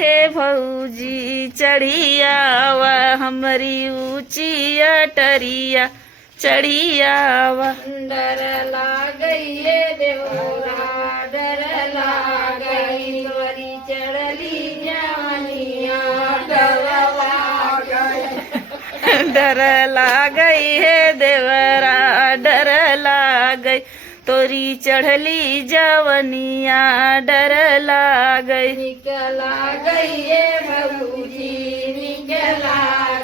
हे भौजी चढ़ियावा हमारी ऊंची अटरिया चढ़ियावा। डर लागई ये देवरा डर लागई वरी चढ़ली जवानिया डर लागई। डर लागई हे देवरा डर लागई तोरी चढ़ली जवनिया डर लागई। निकला गई ये भौजी निकला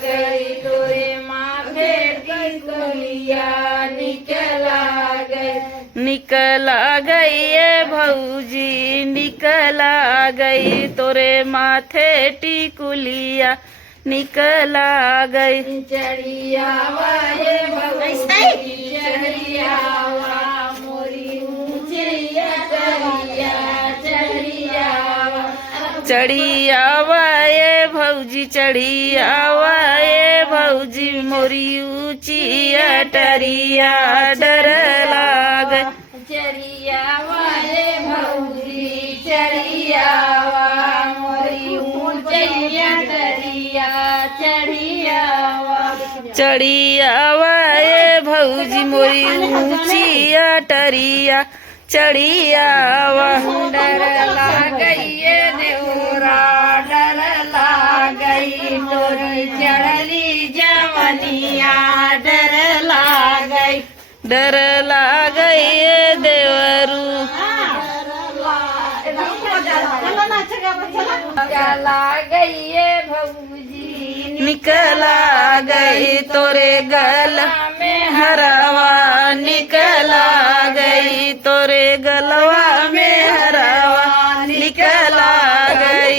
गई तोरे माथे की कुलिया निकला गई। निकला गई ये भौजी निकला गई तोरे माथे टिकुलिया निकला गई। चढ़ियावा ये भौजी चढ़ियावा मोरी ऊंची अटरिया चढ़ियावा। चढ़ियावा ये भौजी चढ़ियावा ये भौजी मोरी ऊंची अटरिया डर लागई। चढ़ियावा ये भौजी चढ़ियावा मोरी ऊंची अटरिया चढ़ियावा। चढ़ियावा ये भौजी मोरी ऊंची अटरिया चढ़ियावा। डर लागई ये देवरा डर लागई तोरी चढ़ली जवनिया डर लागई। डर लागई ये देवरू चला गई ये भौजी निकला गई तोरे गला में हरावा निकला गई तोरे गलवा में हरावा निकला गई।